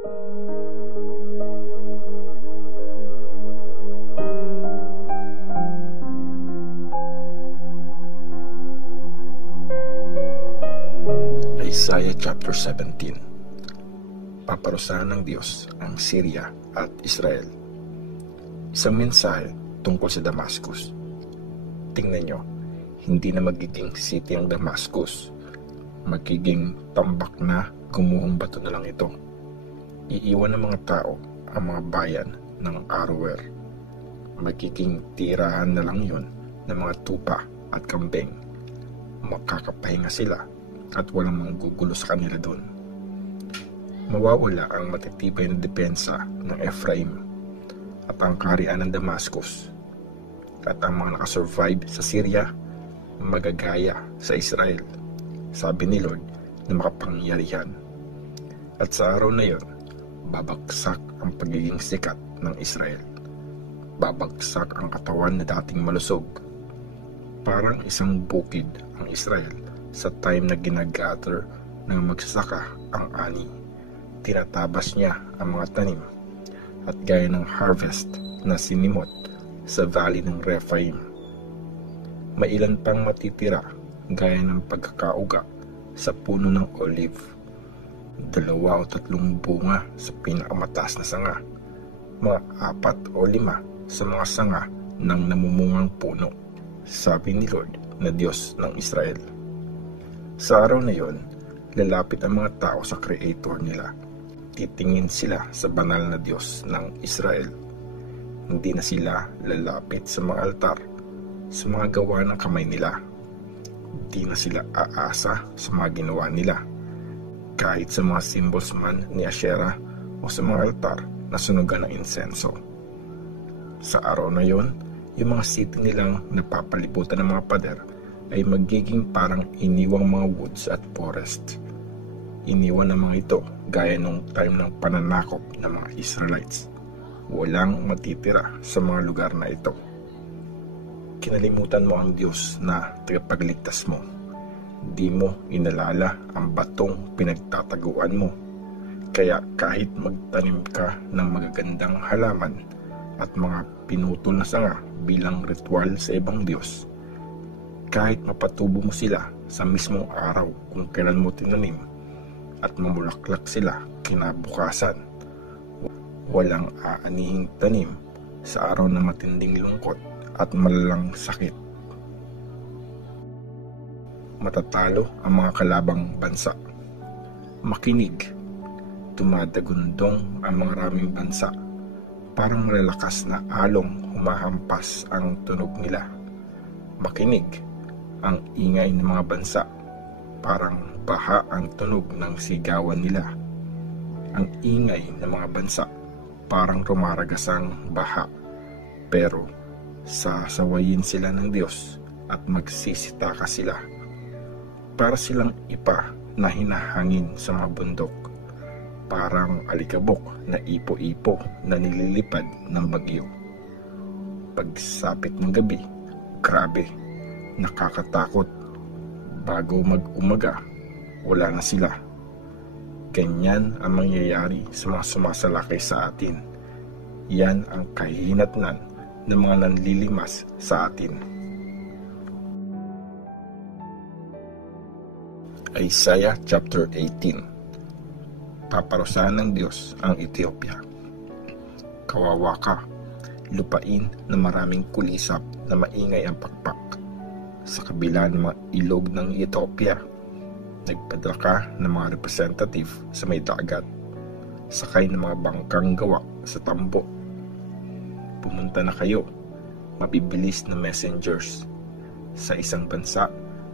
Isaiah chapter 17. Paparusahan ng Diyos ang Syria at Israel. Isang mensahe tungkol sa Damascus. Tingnan nyo, hindi na magiging city ang Damascus. Magiging tambak na gumuhong bato na lang ito. Iiwan ng mga tao ang mga bayan ng Aroer. Magiging tirahan na lang yon ng mga tupa at kambing. Makakapahinga sila at walang manggugulo sa kanila doon. Mawawala ang matitibay na depensa ng Ephraim at ang kaharian ng Damascus, at ang mga nakasurvive sa Syria magagaya sa Israel, sabi ni Lord na makapangyarihan. At sa araw na yon, babagsak ang pagiging sikat ng Israel. Babagsak ang katawan na dating malusog. Parang isang bukid ang Israel sa time na ginagather ng magsasaka ang ani. Tinatabas niya ang mga tanim, at gaya ng harvest na sinimot sa valley ng Rephaim. May ilan pang matitira gaya ng pagkakauga sa puno ng olive. 2 o 3 bunga sa pinakamataas na sanga, mga 4 o 5 sa mga sanga ng namumungang puno, sabi ni Lord na Diyos ng Israel. Sa araw na yon, lalapit ang mga tao sa Creator nila. Titingin sila sa banal na Diyos ng Israel. Hindi na sila lalapit sa mga altar, sa mga gawa ng kamay nila. Hindi na sila aasa sa mga ginawa nila, kahit sa mga symbols man ni Asherah o sa mga altar na sunugan ng insenso. Sa araw na yon, yung mga city nilang napapalibutan ng mga pader ay magiging parang iniwang mga woods at forest. Iniwan ng mga ito gaya nung time ng pananakop ng mga Israelites. Walang matitira sa mga lugar na ito. Kinalimutan mo ang Diyos na tagapagligtas mo. Di mo inalala ang batong pinagtataguan mo. Kaya kahit magtanim ka ng magagandang halaman at mga pinutol na sanga bilang ritual sa ibang Diyos, kahit mapatubo mo sila sa mismong araw kung kailan mo tinanim at mamulaklak sila kinabukasan, walang aanihing tanim sa araw na matinding lungkot at malalang sakit. Matatalo ang mga kalabang bansa. Makinig, tumadagundong ang mga maraming bansa. Parang malalakas na along humahampas ang tunog nila. Makinig, ang ingay ng mga bansa, parang baha ang tunog ng sigawan nila. Ang ingay ng mga bansa, parang rumaragasang baha. Pero sasawayin sila ng Diyos at magsisitaka sila. Para silang ipa na hinahangin sa mga bundok. Parang alikabok na ipo-ipo na nililipad ng bagyo. Pagsapit ng gabi, grabe, nakakatakot. Bago mag-umaga, wala na sila. Ganyan ang mangyayari sa mga sumasalakay sa atin. Yan ang kahihinatnan ng mga nanlilimas sa atin. Isaiah chapter 18. Paparusahan ng Diyos ang Ethiopia. Kawawa ka, lupain na maraming kulisap na maingay ang pakpak. Sa kabila ng mga ilog ng Ethiopia, nagpadala ka ng mga representative sa may dagat, sakay ng mga bangkang gawa sa tambo. Pumunta na kayo, mabibilis na messengers. Sa isang bansa,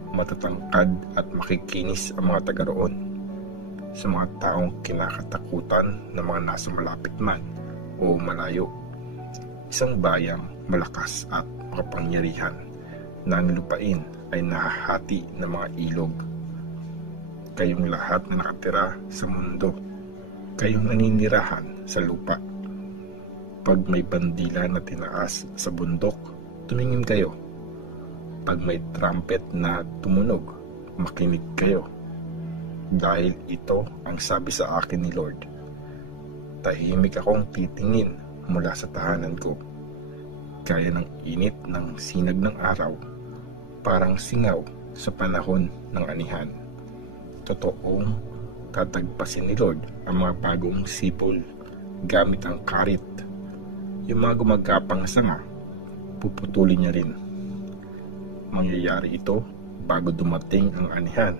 matatangkad at makikinis ang mga taga roon. Sa mga taong kinakatakutan ng mga nasa malapit man o malayo. Isang bayang malakas at makapangyarihan na ang lupain ay nahahati ng mga ilog. Kayong lahat na nakatira sa mundo, kayong naninirahan sa lupa. Pag may bandila na tinaas sa bundok, tumingin kayo. Pag may trumpet na tumunog, makinig kayo. Dahil ito ang sabi sa akin ni Lord, tahimik akong titingin mula sa tahanan ko. Gaya ng init ng sinag ng araw, parang singaw sa panahon ng anihan. Totoong tatagpasin ni Lord ang mga bagong sipol gamit ang karit. Yung mga gumagapang sanga, puputulin niya rin. Mangyayari ito bago dumating ang anihan,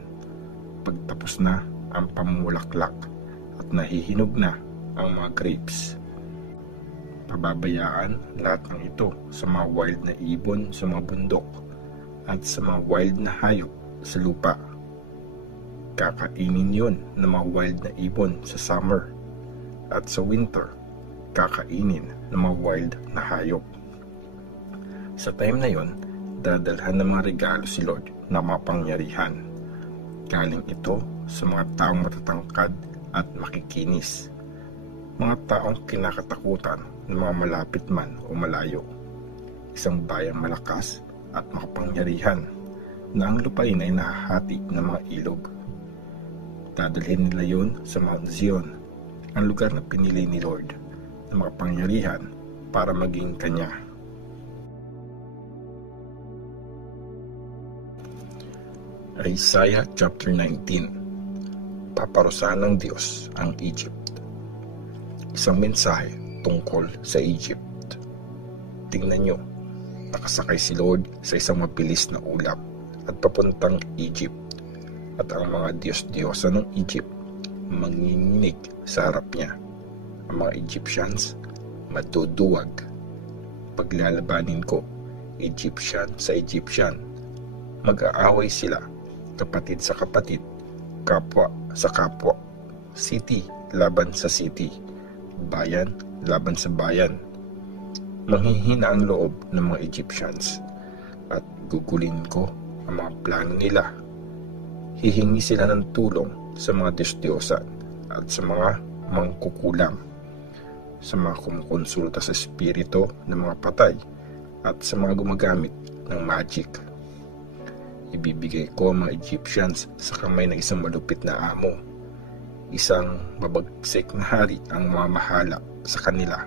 pagtapos na ang pamulaklak at nahihinog na ang mga grapes. Pababayaan lahat ng ito sa mga wild na ibon sa mga bundok at sa mga wild na hayop sa lupa. Kakainin yun ng mga wild na ibon sa summer, at sa winter, kakainin ng mga wild na hayop. Sa time na yon, dadalhan ng mga regalo si Lord na mapangyarihan. Galing ito sa mga taong matatangkad at makikinis, mga taong kinakatakutan ng mga malapit man o malayo. Isang bayang malakas at makapangyarihan na ang lupain ay nahahati ng mga ilog. Dadalhin nila yon sa Mount Zion, ang lugar na pinili ni Lord na makapangyarihan para maging kanya. Isaiah chapter 19. Paparusahan ng Diyos ang Egypt. Isang mensahe tungkol sa Egypt. Tingnan nyo, nakasakay si Lord sa isang mabilis na ulap at papuntang Egypt, at ang mga Diyos-Diyosa ng Egypt manginginig sa harap niya. Ang mga Egyptians matuduwag. Paglalabanin ko, Egyptian sa Egyptian. Mag-aaway sila, kapatid sa kapatid, kapwa sa kapwa, city laban sa city, bayan laban sa bayan. Manghihina ang loob ng mga Egyptians at gugulin ko ang mga plano nila. Hihingi sila ng tulong sa mga Diyos-Diyosa at sa mga mangkukulam, sa mga kumukonsulta sa espiritu ng mga patay at sa mga gumagamit ng magic. Ibibigay ko ang mga Egyptians sa kamay ng isang malupit na amo. Isang mabagsik na hari ang mamahala sa kanila.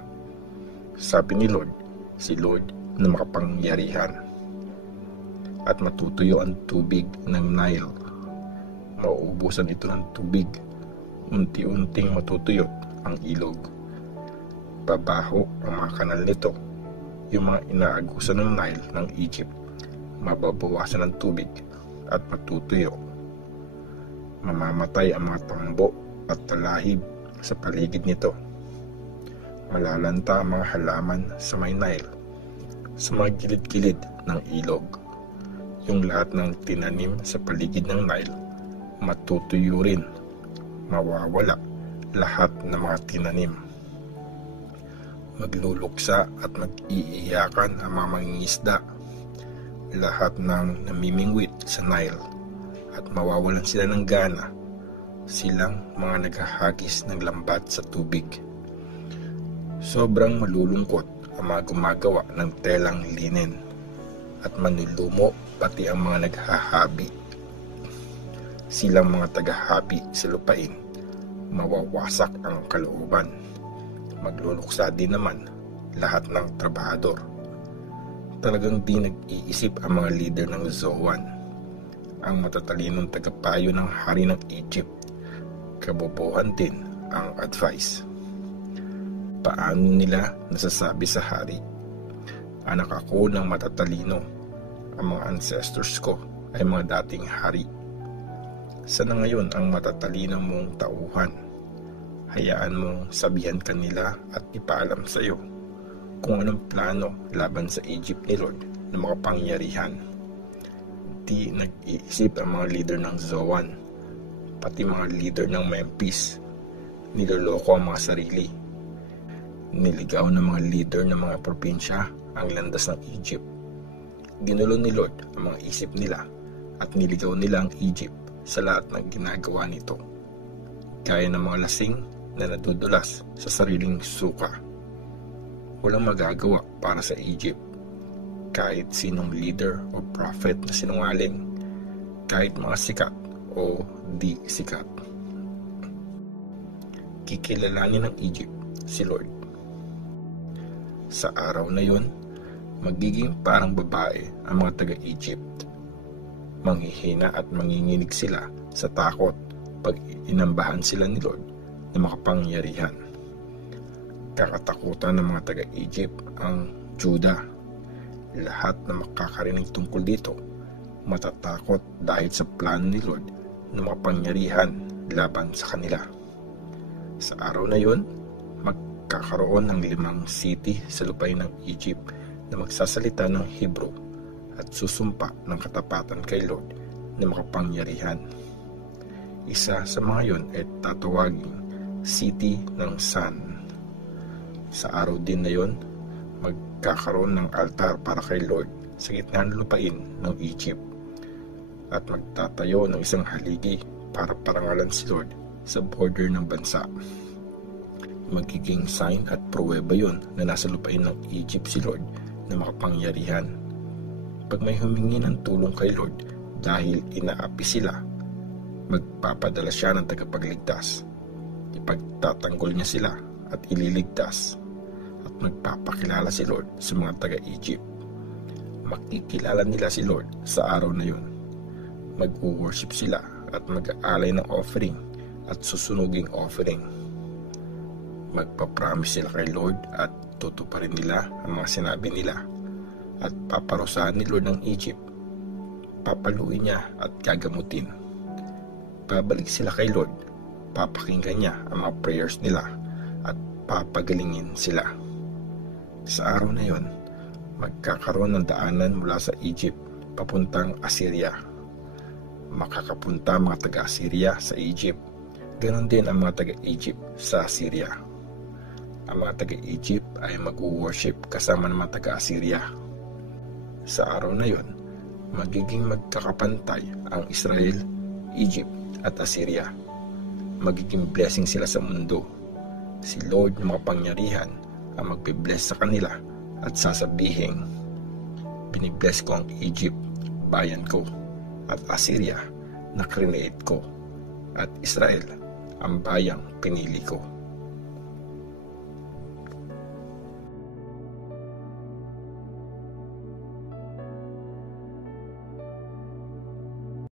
Sabi ni Lord, si Lord na makapangyarihan. At matutuyo ang tubig ng Nile. Mauubusan ito ng tubig. Unti-unting matutuyot ang ilog. Babaho ang mga kanal nito. Yung mga inaagusan ng Nile ng Egypt, mababawasan ng tubig at matutuyo. Mamamatay ang mga tambo at talahib sa paligid nito. Malalanta ang mga halaman sa may Nile, sa mga gilid-gilid ng ilog. Yung lahat ng tinanim sa paligid ng Nile, matutuyo rin. Mawawala lahat ng mga tinanim. Magluluksa at mag-iiyakan ang mga mangingisda, lahat ng namimingwit sa Nile, at mawawalan sila ng gana, silang mga naghahagis ng lambat sa tubig. Sobrang malulungkot ang mga gumagawa ng telang linen, at manlulumo pati ang mga naghahabi. Silang mga tagahabi sa lupain, mawawasak ang kalooban. Magluluksa din naman lahat ng trabahador. Talagang di nag-iisip ang mga leader ng Zoan, ang matatalinong tagapayo ng hari ng Egypt. Kabobohan din ang advice. Paano nila nasasabi sa hari, anak ako ng matatalino, ang mga ancestors ko ay mga dating hari. Sana ngayon ang matatalino mong tauhan? Hayaan mong sabihan kanila at ipaalam sa iyo kung anong plano laban sa Egypt ni Lord na makapangyarihan. Di nag-iisip ang mga leader ng Zoan, pati mga leader ng Memphis. Niloloko ang mga sarili. Niligaw ng mga leader ng mga probinsya ang landas ng Egypt. Ginulo ni Lord ang mga isip nila at niligaw nila ang Egypt sa lahat ng ginagawa nito. Gaya ng mga lasing na nadudulas sa sariling suka. Walang magagawa para sa Egypt. Kahit sinong leader o prophet na sinungaling, kahit mga sikat o di sikat. Kikilalanin ng Egypt si Lord. Sa araw na yon, magiging parang babae ang mga taga-Egypt. Manghihina at manginginig sila sa takot pag inambahan sila ni Lord na makapangyarihan. Kakatakutan ng mga taga-Egypt ang Judah. Lahat na makakarinig tungkol dito matatakot dahil sa plano ni Lord na makapangyarihan laban sa kanila. Sa araw na yon, magkakaroon ng 5 city sa lupain ng Egypt na magsasalita ng Hebrew at susumpa ng katapatan kay Lord na makapangyarihan. Isa sa mga yon ay tatawaging City ng Sun. Sa araw din na yon, magkakaroon ng altar para kay Lord sa gitna ng lupain ng Egypt at magtatayo ng isang haligi para parangalan si Lord sa border ng bansa. Magiging sign at pruweba yon na nasa lupain ng Egypt si Lord na makapangyarihan. Pag may humingi ng tulong kay Lord dahil inaapi sila, magpapadala siya ng tagapagligtas. Ipagtatanggol niya sila at ililigtas, at magpapakilala si Lord sa mga taga-Egypt. Makikilala nila si Lord sa araw na yun. Mag-worship sila at mag-aalay ng offering at susunuging offering. Magpapromise sila kay Lord at tutuparin nila ang mga sinabi nila, at paparusahan ni Lord ng Egypt. Papaluin niya at gagamutin. Babalik sila kay Lord, papakinggan niya ang mga prayers nila at papagalingin sila. Sa araw na yon, magkakaroon ng daanan mula sa Egypt papuntang Assyria. Makakapunta mga taga-Assyria sa Egypt. Ganon din ang mga taga-Egypt sa Assyria. Ang mga taga-Egypt ay mag-worship kasama ng mga taga-Assyria. Sa araw na yon, magiging magkakapantay ang Israel, Egypt at Assyria. Magiging blessing sila sa mundo. Si Lord na makapangyarihan ang magbe-bless sa kanila at sasabihin, binibless ko ang Egypt, bayan ko, at Assyria na krineate ko, at Israel, ang bayang pinili ko.